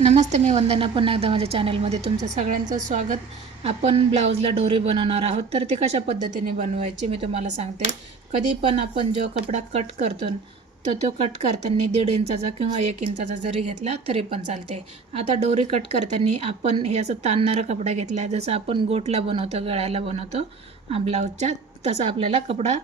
नमस्ते मी वंदना पुन्हा एकदा माझ्या चॅनलमध्ये तुमचं सगळ्यांचं स्वागत. आपण ब्लाऊजला डोरी बनवणार आहोत तर ते कशा पद्धतीने बनवायची मी तुम्हाला सांगते. कधी पण आपण जो कपडा कट करतो तर तो कट करताना दीड इंचाचा किंवा एक इंचाचा जरी घेतला तरी पण चालते. आता डोरी कट करताना आपण हे असं ताणणारा कपडा घेतला आहे जसं आपण गोटला बनवतो गळ्याला बनवतो ब्लाऊजच्या तसा आपल्याला कपडा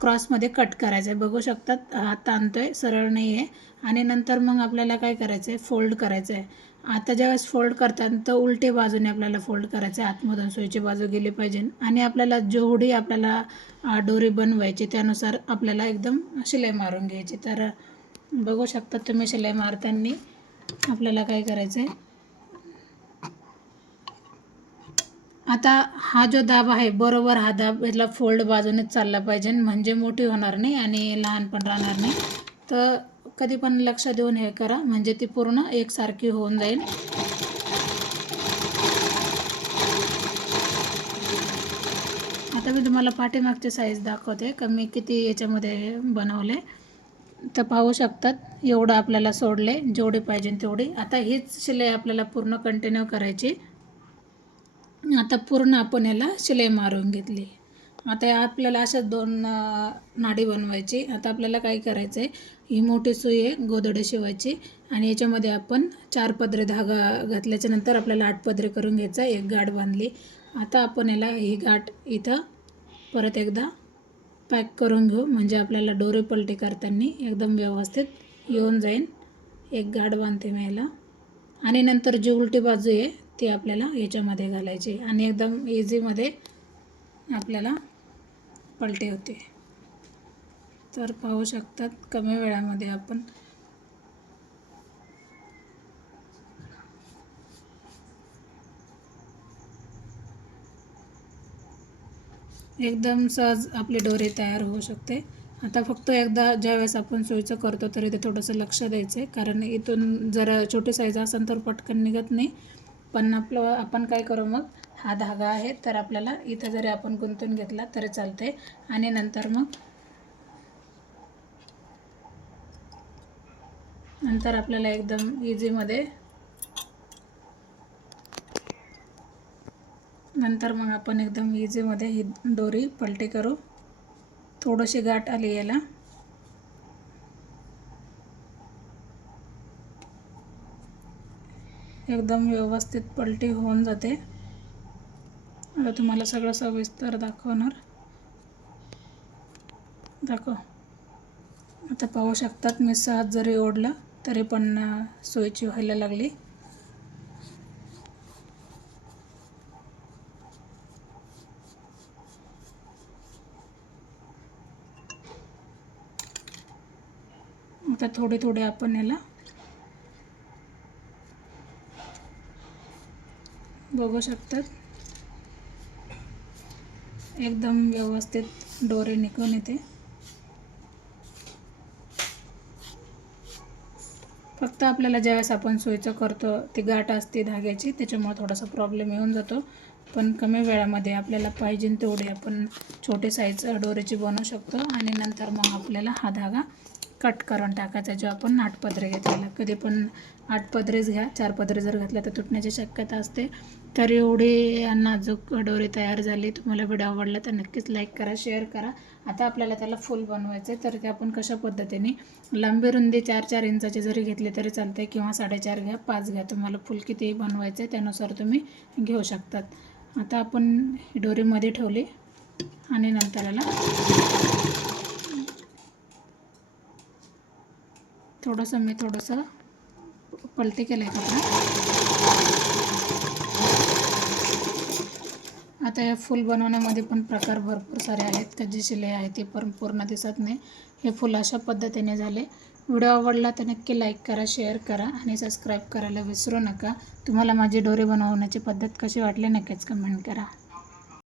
क्रॉसमध्ये कट करायचा आहे. बघू शकतात हात ताणतो आहे सरळ नाही आहे आणि नंतर मग आपल्याला काय करायचं आहे? फोल्ड करायचं आहे. आता ज्यावेळेस फोल्ड करतात तर उलटे बाजूने आपल्याला फोल्ड करायचं आहे. आतमधून सोयीची बाजू गेली पाहिजे. आणि आपल्याला जेवढी आपल्याला डोरी बनवायची त्यानुसार आपल्याला एकदम शिलाई मारून घ्यायची. तर बघू शकता तुम्ही शिलाई मारताना आपल्याला काय करायचं आहे? आता हा जो दाब आहे बरोबर हा दाब याला फोल्ड बाजूनेच चालला पाहिजे. म्हणजे मोठी होणार नाही आणि लहान पण राहणार नाही. तर कधी पण लक्ष देऊन हे करा. म्हणजे ती पूर्ण एकसारखी होऊन जाईल. आता मी तुम्हाला पाठीमागची साईज दाखवते. का मी किती याच्यामध्ये बनवले. तर पाहू शकतात एवढं आपल्याला सोडले. जेवढी पाहिजे तेवढी. आता हीच शिलाई आपल्याला पूर्ण कंटिन्यू करायची. आता पूर्ण आपण याला शिलाई मारून घेतली. आता या आपल्याला अशा दोन नाडी बनवायची. आता आपल्याला काय करायचं आहे ही मोठी सुई आहे गोदडे शिवायची आणि याच्यामध्ये आपण चार पदरे धागा घातल्याच्या नंतर आपल्याला आठ पदरे करून घ्यायचा. एक गाठ बांधली. आता आपण याला ही गाठ इथं परत एकदा पॅक करून घेऊ. म्हणजे आपल्याला डोरे पलटी करताना एकदम व्यवस्थित येऊन जाईन. एक गाठ बांधते मी याला. आणि नंतर जी उलटी बाजू आहे ती आपल्याला याच्यामध्ये घालायची आणि एकदम इझीमध्ये आपल्याला पलटे होते. तर पाहू शकतात कमी वेळामध्ये आपण. एकदम सहज आपली डोरी तयार होऊ शकते. आता फक्त एकदा ज्यावेळेस आपण सोयीचं करतो तरी ते थोडंसं लक्ष द्यायचं आहे कारण इथून जर छोटी साईज असेल तर पटकन निघत नाही. पण आपलं आपण काय करू मग? हा धागा आहे तर आपल्याला इथं जरी आपण गुंतून घेतला तरी चालते आणि नंतर मग? नंतर आपल्याला एकदम इझीमध्ये नंतर मग आपण एकदम इझीमध्ये ही दोरी पलटी करू. थोडीशी गाठ आली याला. एकदम व्यवस्थित पलटी होऊन जाते. आता तुम्हाला सगळं सविस्तर दाखवणार. दाखव. आता पाहू शकतात मी सहज जरी ओढलं तरी पण सोयची सोयीची व्हायला लागली. आता थोडे थोडे आपण याला बघू शकतात. एकदम व्यवस्थित डोरे निघून येते. फक्त आपल्याला ज्यावेळेस आपण सोयीचं करतो ती गाठ असते धाग्याची त्याच्यामुळे थोडासा प्रॉब्लेम येऊन जातो. पण कमी वेळामध्ये आपल्याला पाहिजे तेवढी आपण छोटे साईज डोरेची बनवू शकतो. आणि नंतर मग आपल्याला हा धागा कट करून टाकायचा. जो आपण आठ पदरे घेतलेला. कधी पण आठ पदरेच घ्या. चार पदरे जर घातल्या तर तुटण्याची शक्यता असते. तर एवढी नाजूक डोरी तयार झाली. तुम्हाला व्हिडिओ आवडला तर नक्कीच लाईक करा शेअर करा. आता आपल्याला त्याला फुल बनवायचं आहे तर ते आपण कशा पद्धतीने लांबी रुंदी चार चार इंचाचे जरी घेतले तरी चालते किंवा साडेचार घ्या पाच घ्या. तुम्हाला फुल किती बनवायचं आहे त्यानुसार तुम्ही घेऊ शकतात. आता आपण ही डोरीमध्ये ठेवली आणि नंतर याला थोडंसं मी थोडंसं पलटी केलं आहे कपडा. आता या फुल बनवण्यामध्ये पण प्रकार भरपूर सारे आहेत. का जी शिलाई आहे ते पण पूर्ण दिसत नाही. हे फुल अशा पद्धतीने झाले. व्हिडिओ आवडला तर नक्की लाईक करा शेअर करा आणि सबस्क्राईब करायला विसरू नका. तुम्हाला माझी डोरी बनवण्याची पद्धत कशी वाटली नक्कीच कमेंट करा.